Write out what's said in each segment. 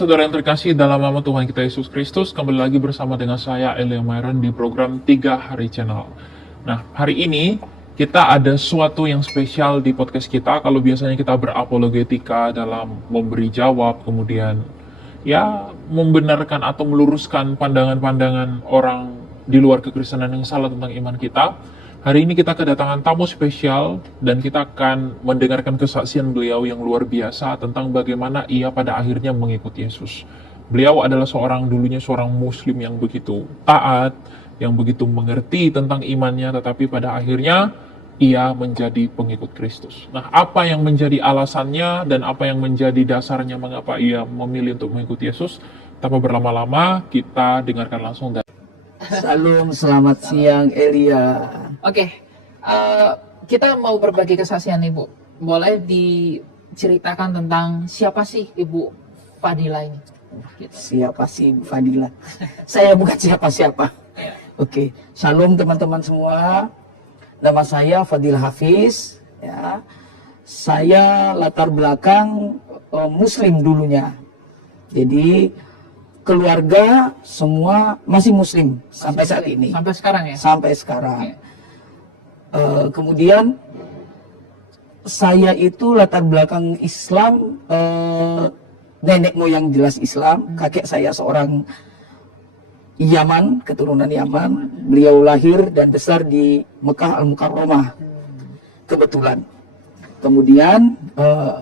Saudara yang terkasih dalam nama Tuhan kita Yesus Kristus, kembali lagi bersama dengan saya Elia Myron di program 3 Hari Channel. Nah, hari ini kita ada sesuatu yang spesial di podcast kita. Kalau biasanya kita berapologetika dalam memberi jawab, kemudian ya membenarkan atau meluruskan pandangan-pandangan orang di luar kekristenan yang salah tentang iman kita. Hari ini kita kedatangan tamu spesial dan kita akan mendengarkan kesaksian beliau yang luar biasa tentang bagaimana ia pada akhirnya mengikuti Yesus. Beliau adalah dulunya seorang muslim yang begitu taat, yang begitu mengerti tentang imannya, tetapi pada akhirnya ia menjadi pengikut Kristus. Nah, apa yang menjadi alasannya dan apa yang menjadi dasarnya mengapa ia memilih untuk mengikuti Yesus? Tanpa berlama-lama, kita dengarkan langsung dari Salam, selamat siang Elia. Oke, kita mau berbagi kesaksian Ibu. Boleh diceritakan tentang siapa sih Ibu Fadila ini? Gitu. Siapa sih Ibu Fadila? Saya bukan siapa-siapa. Ya. Oke, shalom teman-teman semua. Nama saya Fadilah Hafiz. Ya, saya latar belakang Muslim dulunya. Jadi keluarga semua masih Muslim sampai saat ini. Sampai sekarang ya? Sampai sekarang. Oke. Kemudian saya itu latar belakang Islam, nenek moyang jelas Islam, kakek saya seorang Yaman, keturunan Yaman. Beliau lahir dan besar di Mekah Al-Mukarramah, kebetulan. Kemudian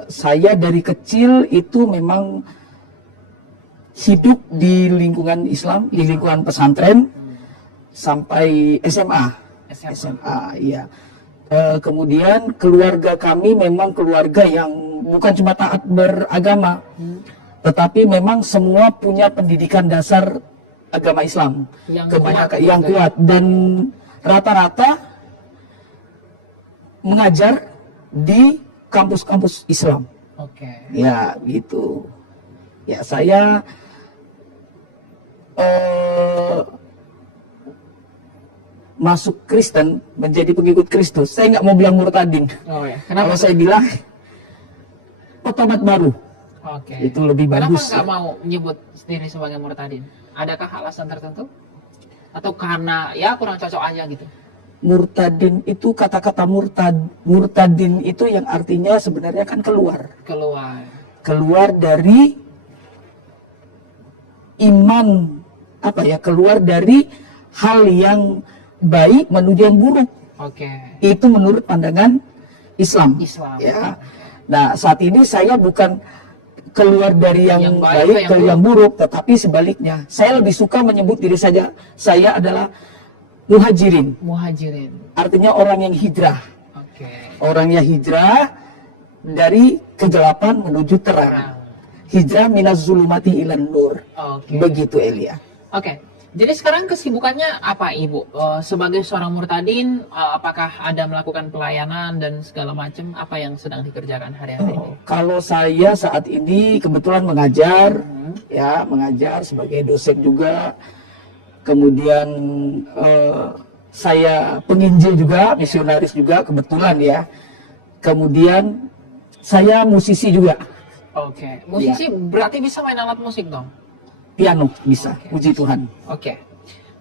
saya dari kecil itu memang hidup di lingkungan Islam, di lingkungan pesantren sampai SMA, iya. Kemudian keluarga kami memang keluarga yang bukan cuma taat beragama, tetapi memang semua punya pendidikan dasar agama Islam, kebanyakan yang kuat dan rata-rata mengajar di kampus-kampus Islam. Oke. Ya, gitu. Ya, saya masuk Kristen, menjadi pengikut Kristus. Saya nggak mau bilang murtadin. Oh ya. Kalau saya bilang petobat baru, Oke. itu lebih bagus. Kenapa nggak mau menyebut sendiri sebagai murtadin? Adakah alasan tertentu? Atau karena ya kurang cocok aja gitu? Murtadin itu kata-kata murtadin itu yang artinya sebenarnya kan keluar dari iman, keluar dari hal yang baik menuju yang buruk. Oke. Itu menurut pandangan Islam. Ya. Nah, saat ini saya bukan keluar dari yang baik ke yang buruk, tetapi sebaliknya. Saya lebih suka menyebut diri saya adalah muhajirin. Artinya orang yang hijrah. Oke. Orang yang hijrah dari kegelapan menuju terang. Hijrah minaz zulumati ilan nur. Oke. Begitu Elia. Oke. Jadi sekarang kesibukannya apa Ibu? Sebagai seorang murtadin, apakah ada melakukan pelayanan dan segala macam? Apa yang sedang dikerjakan hari-hari ini? Kalau saya saat ini kebetulan mengajar, mengajar sebagai dosen juga. Kemudian saya penginjil juga, misionaris juga kebetulan ya. Kemudian saya musisi juga. Oke. Musisi berarti bisa main alat musik dong? Piano bisa, puji Tuhan. Oke.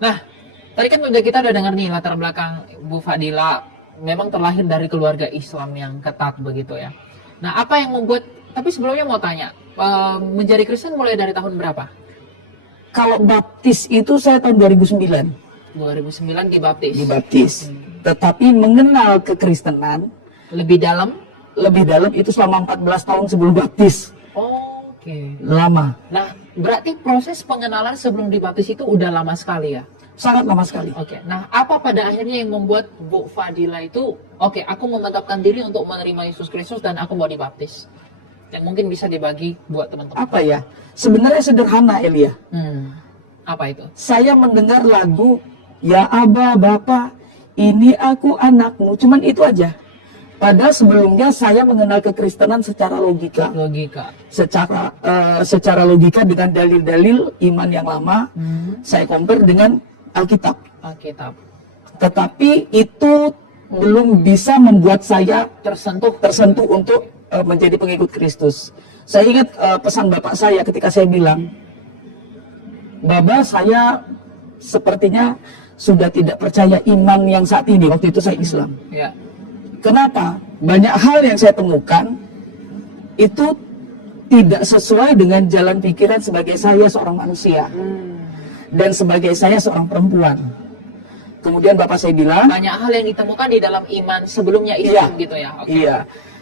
Nah, tadi kan kita udah dengar nih latar belakang Bu Fadila memang terlahir dari keluarga Islam yang ketat begitu ya. Nah, apa yang membuat, tapi sebelumnya mau tanya, menjadi Kristen mulai dari tahun berapa? Kalau baptis itu saya tahun 2009. 2009 dibaptis. Tetapi mengenal kekristenan lebih dalam itu selama 14 tahun sebelum baptis. Oke. Lama. Nah, berarti proses pengenalan sebelum dibaptis itu udah lama sekali ya? Sangat lama sekali. Oke. Nah, apa pada akhirnya yang membuat Bu Fadila itu, aku memantapkan diri untuk menerima Yesus Kristus dan aku mau dibaptis? Yang mungkin bisa dibagi buat teman-teman. Apa ya? Sebenarnya sederhana Elia. Apa itu? Saya mendengar lagu Ya Aba Bapa, ini aku anakmu. Cuman itu aja. Padahal sebelumnya saya mengenal kekristenan secara logika. Secara logika dengan dalil-dalil iman yang lama. Saya compare dengan Alkitab. Tetapi itu belum bisa membuat saya tersentuh untuk menjadi pengikut Kristus. Saya ingat pesan bapak saya ketika saya bilang, Baba, saya sepertinya sudah tidak percaya iman yang saat ini. Waktu itu saya Islam. Ya. Kenapa? Banyak hal yang saya temukan itu tidak sesuai dengan jalan pikiran sebagai saya seorang manusia dan sebagai saya seorang perempuan. Kemudian bapak saya bilang, Banyak hal yang ditemukan di dalam iman sebelumnya Islam gitu ya. Oke. iya,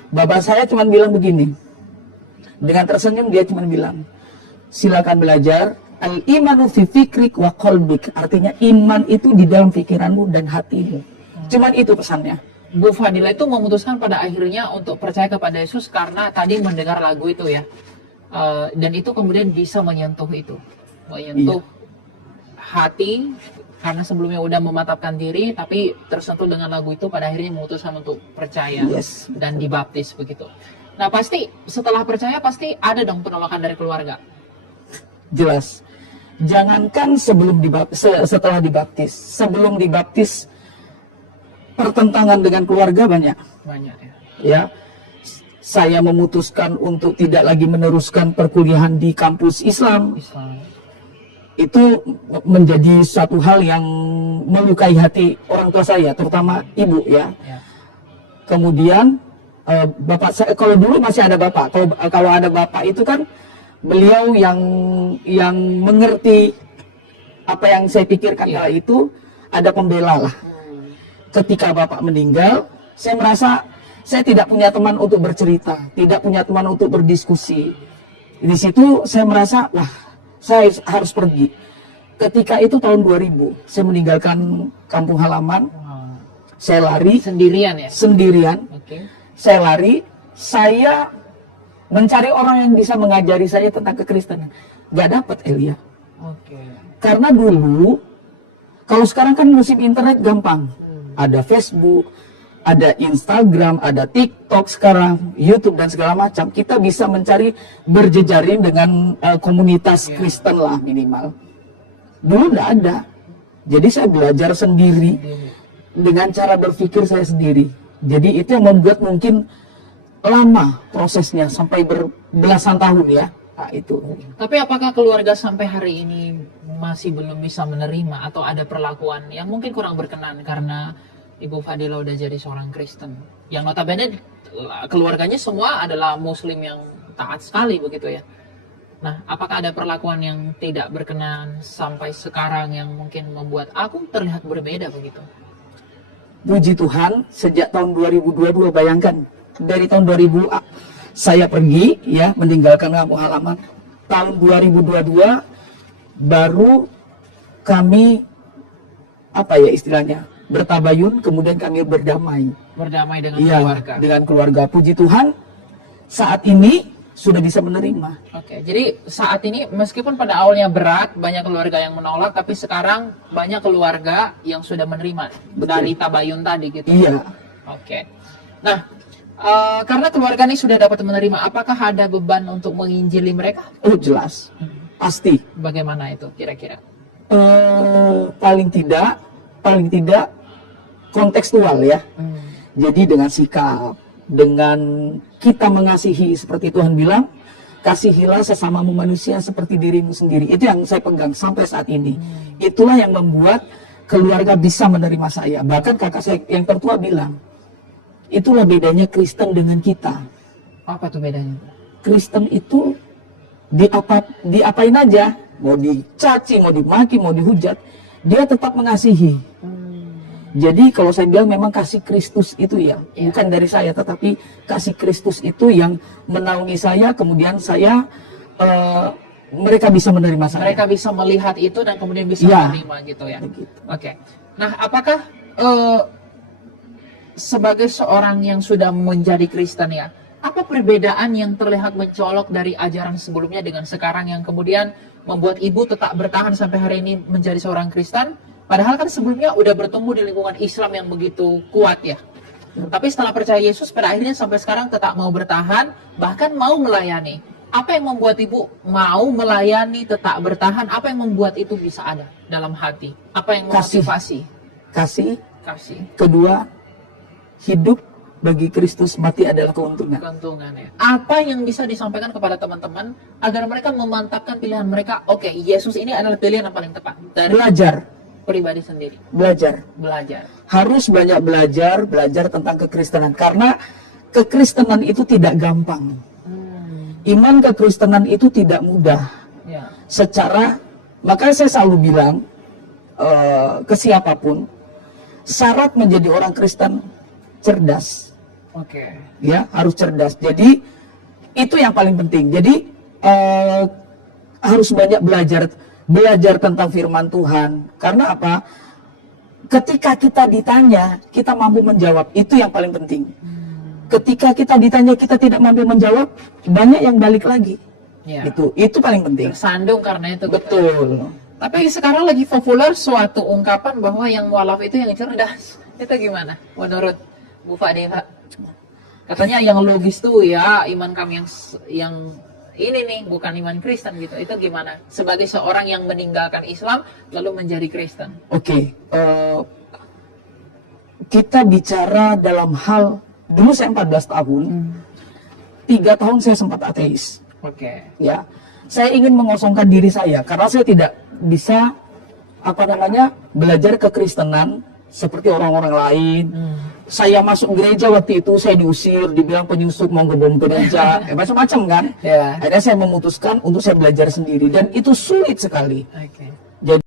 bapak saya cuma bilang begini, dengan tersenyum dia cuma bilang, silakan belajar. Al-imanu fi fikrik wa qalbik. Artinya iman itu di dalam pikiranmu dan hatimu. Cuman itu pesannya. Bu Fadila itu memutuskan pada akhirnya untuk percaya kepada Yesus karena tadi mendengar lagu itu ya. Dan itu kemudian bisa menyentuh itu. Menyentuh hati karena sebelumnya udah mematapkan diri tapi tersentuh dengan lagu itu pada akhirnya memutuskan untuk percaya Yes. dan dibaptis begitu. Nah pasti setelah percaya pasti ada dong penolakan dari keluarga. Jelas. Jangankan setelah dibaptis, sebelum dibaptis pertentangan dengan keluarga banyak. Banyak ya. Ya, saya memutuskan untuk tidak lagi meneruskan perkuliahan di kampus Islam. Islam. Itu menjadi suatu hal yang melukai hati orang tua saya, terutama ibu ya. Ya. Kemudian bapak saya, kalau dulu masih ada bapak, kalau ada bapak itu kan beliau yang mengerti apa yang saya pikirkan kala itu, ada pembela lah. Ketika bapak meninggal, saya merasa saya tidak punya teman untuk bercerita, tidak punya teman untuk berdiskusi. Di situ saya merasa, wah, saya harus pergi. Ketika itu tahun 2000, saya meninggalkan kampung halaman, saya lari Sendirian ya. sendirian, Oke. saya lari, saya mencari orang yang bisa mengajari saya tentang kekristenan. Gak dapat, Elia. Oke. Karena dulu, kalau sekarang kan musim internet gampang. Ada Facebook, ada Instagram, ada TikTok sekarang, YouTube dan segala macam. Kita bisa mencari berjejaring dengan komunitas Kristen lah minimal. Dulu nggak ada. Jadi saya belajar sendiri dengan cara berpikir saya sendiri. Jadi itu yang membuat mungkin lama prosesnya sampai berbelasan tahun ya. Nah, itu. Tapi apakah keluarga sampai hari ini masih belum bisa menerima atau ada perlakuan yang mungkin kurang berkenan karena Ibu Fadila udah jadi seorang Kristen? Yang notabene keluarganya semua adalah Muslim yang taat sekali begitu ya. Nah, apakah ada perlakuan yang tidak berkenan sampai sekarang yang mungkin membuat aku terlihat berbeda begitu? Puji Tuhan, sejak tahun 2022 bayangkan, dari tahun 2000 saya pergi ya meninggalkan kampung halaman. Tahun 2022 baru kami apa ya istilahnya bertabayun, kemudian kami berdamai. Berdamai dengan Iya, keluarga. dengan keluarga. Puji Tuhan, saat ini sudah bisa menerima. Oke, jadi saat ini meskipun pada awalnya berat, banyak keluarga yang menolak, tapi sekarang banyak keluarga yang sudah menerima dari tabayun tadi gitu. Iya. Oke. Nah, karena keluarga ini sudah dapat menerima, apakah ada beban untuk menginjili mereka? Oh jelas, pasti. Bagaimana itu kira-kira? Paling tidak kontekstual ya. Jadi dengan sikap, dengan kita mengasihi seperti Tuhan bilang, kasihilah sesamamu manusia seperti dirimu sendiri. Itu yang saya pegang sampai saat ini. Itulah yang membuat keluarga bisa menerima saya. Bahkan kakak saya yang tertua bilang, itulah bedanya Kristen dengan kita. Apa tuh bedanya? Kristen itu diapain aja, mau dicaci, mau dimaki, mau dihujat, dia tetap mengasihi. Jadi kalau saya bilang memang kasih Kristus itu ya, bukan dari saya, tetapi kasih Kristus itu yang menaungi saya, kemudian saya mereka bisa menerima saya. Mereka bisa melihat itu dan kemudian bisa Ya. menerima gitu ya. Begitu. Oke. Nah, apakah sebagai seorang yang sudah menjadi Kristen ya, apa perbedaan yang terlihat mencolok dari ajaran sebelumnya dengan sekarang yang kemudian membuat ibu tetap bertahan sampai hari ini menjadi seorang Kristen? Padahal kan sebelumnya udah bertumbuh di lingkungan Islam yang begitu kuat ya. Tapi setelah percaya Yesus pada akhirnya sampai sekarang tetap mau bertahan, bahkan mau melayani. Apa yang membuat ibu mau melayani, tetap bertahan? Apa yang membuat itu bisa ada dalam hati? Apa yang Kasih. memotivasi? Kasih, Kasih. kedua hidup bagi Kristus mati adalah keuntungan. Keuntungan ya. Apa yang bisa disampaikan kepada teman-teman agar mereka memantapkan pilihan mereka? Oke, Yesus ini adalah pilihan yang paling tepat dari Belajar, pribadi sendiri. belajar. Harus banyak belajar tentang kekristenan, karena kekristenan itu tidak gampang. Iman kekristenan itu tidak mudah. Ya. Makanya saya selalu bilang ke siapapun, syarat menjadi orang Kristen cerdas. Oke. Ya, harus cerdas. Jadi itu yang paling penting. Jadi harus banyak belajar tentang firman Tuhan. Karena apa? Ketika kita ditanya, kita mampu menjawab. Itu yang paling penting. Ketika kita ditanya, kita tidak mampu menjawab, banyak yang balik lagi. Ya. Itu paling penting. Tersandung karena itu. Betul. Tapi sekarang lagi populer suatu ungkapan bahwa yang mualaf itu yang cerdas. Itu gimana menurut Bu Fadila? Katanya yang logis tuh ya iman kami yang ini nih, bukan iman Kristen gitu. Itu gimana? Sebagai seorang yang meninggalkan Islam lalu menjadi Kristen. Oke, kita bicara dalam hal, dulu saya 14 tahun, 3 tahun saya sempat ateis. Oke. Ya, saya ingin mengosongkan diri saya karena saya tidak bisa belajar kekristenan seperti orang-orang lain. Saya masuk gereja waktu itu saya diusir, dibilang penyusup, mau ngebom gereja, macam-macam kan. Ya. Akhirnya saya memutuskan untuk saya belajar sendiri dan itu sulit sekali. Oke. Jadi